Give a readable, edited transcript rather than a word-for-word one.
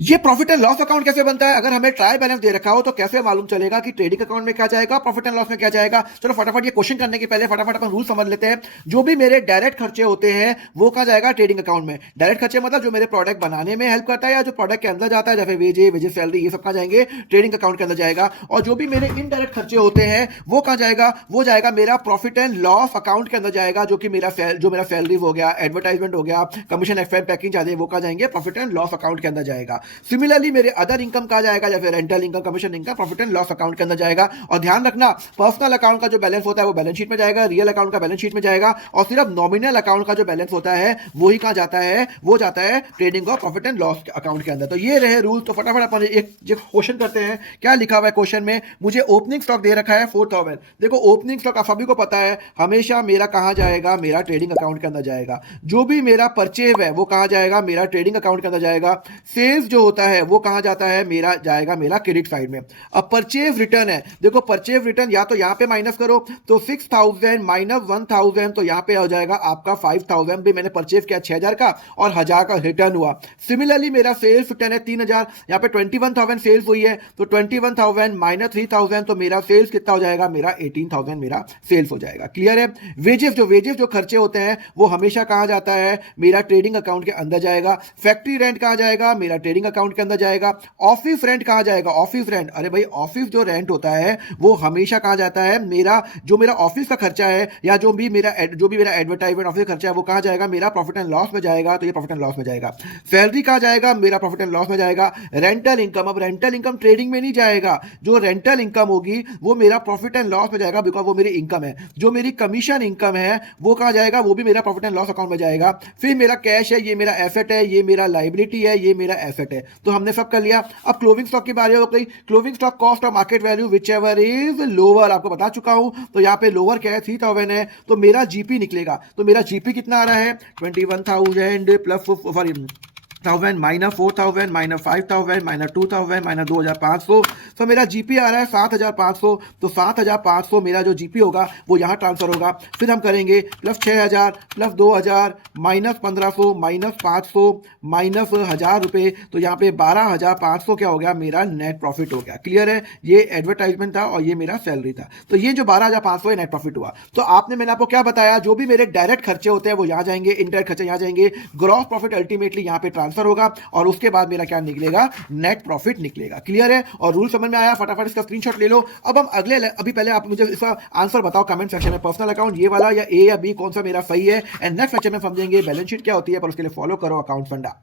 ये profit and loss account कैसे बनता है? अगर हमें ट्रायल बैलेंस दे रखा हो तो कैसे मालूम चलेगा कि ट्रेडिंग अकाउंट में क्या जाएगा, प्रॉफिट एंड लॉस में क्या जाएगा? चलो फटाफट ये क्वेश्चन करने के पहले फटाफट अपन रूल समझ लेते हैं। जो भी मेरे डायरेक्ट खर्चे होते हैं वो कहाँ जाएगा? ट्रेडिंग अकाउंट में। डायरेक्ट खर्चे मतलब जो मेरे प्रोडक्ट बनाने में हेल्प करता है या जो प्रोडक्ट के अंदर जाता है, जैसे वेजेस सैलरी, ये सब कहाँ जाएंगे? ट्रेडिंग अकाउंट के अंदर जाएगा। और जो भी मेरे इनडायरेक्ट खर्चे होते हैं वो कहाँ जाएगा? वो जाएगा मेरा प्रॉफिट एंड लॉस अकाउंट के अंदर जाएगा, जो कि मेरा सैलरी हो गया, एडवर्टाइजमेंट हो गया, कमीशन एक्सपेंस पैकिंग जाते हैं, वो कहाँ जाएंगे? प्रॉफिट एंड लॉस अकाउंट के अंदर जाएगा। सिमिलरली मेरे अदर इनकम कहा जाएगा, जैसे rental income, commission income, profit and loss account के अंदर जाएगा। और ध्यान रखना, पर्सनल अकाउंट का जो बैलेंस होता है वो बैलेंस शीट में जाएगा, रियल अकाउंट का बैलेंस शीट में जाएगा, और सिर्फ नॉमिनल अकाउंट का जो बैलेंस होता है वही कहां जाता है? वो जाता है ट्रेडिंग और प्रॉफिट एंड लॉस अकाउंट के अंदर। तो ये रहे रूल। तो फटाफट अपन एक क्वेश्चन करते हैं। क्या लिखा हुआ है क्वेश्चन में? मुझे ओपनिंग स्टॉक दे रखा है 4000। देखो ओपनिंग स्टॉक आप सभी को पता है हमेशा मेरा कहां जाएगा? मेरा ट्रेडिंग अकाउंट के अंदर जाएगा। जो भी मेरा परचेज है वो कहां जाएगा? मेरा ट्रेडिंग अकाउंट के अंदर जाएगा। सेल्स जो होता है वो कहां जाता है? मेरा जाएगा मेरा क्रेडिट साइड में। अब परचेज रिटर्न है, देखो परचेज रिटर्न या तो यहां पे माइनस करो, तो 6000 माइनस 1000, तो यहां पे हो जाएगा आपका 5000। भी मैंने परचेज किया 6000 का और 1000 का रिटर्न हुआ। सिमिलरली मेरा सेल्स रिटर्न है 3000, यहां पे 21000 सेल्स हुई है, तो 21000 माइनस 3000, तो मेरा सेल्स कितना हो जाएगा? मेरा 18000 मेरा सेल्स हो जाएगा। क्लियर है? वेजेस जो खर्चे होते हैं वो हमेशा कहां जाता है? मेरा ट्रेडिंग अकाउंट के अंदर जाएगा। फैक्ट्री रेंट कहां जाएगा? मेरा ट्रेडिंग अकाउंट के अंदर जाएगा। ऑफिस रेंट कहां जाएगा? ऑफिस रेंट, अरे भाई ऑफिस जो रेंट होता है वो हमेशा कहां जाता है? मेरा ऑफिस का खर्चा है या जो भी मेरा एडवर्टाइजमेंट ऑफिस खर्चा है वो कहां जाएगा? मेरा प्रॉफिट एंड लॉस में जाएगा, तो ये प्रॉफिट एंड लॉस में जाएगा। सैलरी कहां जाएगा? मेरा प्रॉफिट एंड लॉस में जाएगा। रेंटल इनकम, अब रेंटल इनकम ट्रेडिंग में नहीं जाएगा, जो रेंटल इनकम होगी वो मेरा प्रॉफिट एंड लॉस में जाएगा, बिकॉज वो मेरी इनकम है। जो मेरी कमीशन इनकम है वो कहां जाएगा? वो भी मेरा प्रॉफिट एंड लॉस अकाउंट में जाएगा। फिर मेरा कैश है, ये मेरा एसेट है, ये मेरा लाइबिलिटी है, ये मेरा एसेट है। तो हमने सब कर लिया। अब क्लोजिंग स्टॉक की बारी हो गई। Closing stock cost of market value which ever is lower, आपको बता चुका हूं। तो यहां पे लोअर क्या है? 3000 है, तो मेरा जीपी निकलेगा। तो मेरा जीपी कितना आ रहा है? 21000 plus, sorry, 1000 minus 4000 minus 5000 minus 2000 minus 2500, तो मेरा जीपी आ रहा है 7500। तो 7500 मेरा जो जीपी होगा वो यहाँ ट्रांसफर होगा। फिर हम करेंगे plus 6000 plus 2000 minus 1500 minus 500 minus 1000 रुपये, तो यहाँ पे 12500 क्या हो गया? मेरा नेट प्रॉफिट हो गया। क्लियर है? ये एडवर्टाइजमेंट था और ये मेरा सैलरी था। तो ये जो 12500 नेट प्रॉफिट हुआ। तो मैंने आपको क्या बताया? जो भी मेरे डायरेक्ट खर्चे होते हैं वो यहाँ जाएंगे, इनडायरेक्ट खर्चे यहाँ जाएंगे, ग्रॉस प्रॉफिट अल्टीमेटली यहाँ पे ट्रांसफर होगा और उसके बाद मेरा क्या निकलेगा? नेट प्रॉफिट निकलेगा। क्लियर है? और रूल समझ में आया? फटाफट इसका स्क्रीनशॉट ले लो। अब हम अभी पहले आप मुझे इसका आंसर बताओ कमेंट सेक्शन में, पर्सनल अकाउंट ये वाला या ए या बी, कौन सा मेरा सही है? एंड नेक्स्ट लेक्चर में समझेंगे बैलेंस शीट क्या होती है, पर उसके लिए फॉलो करो अकाउंट फंडा।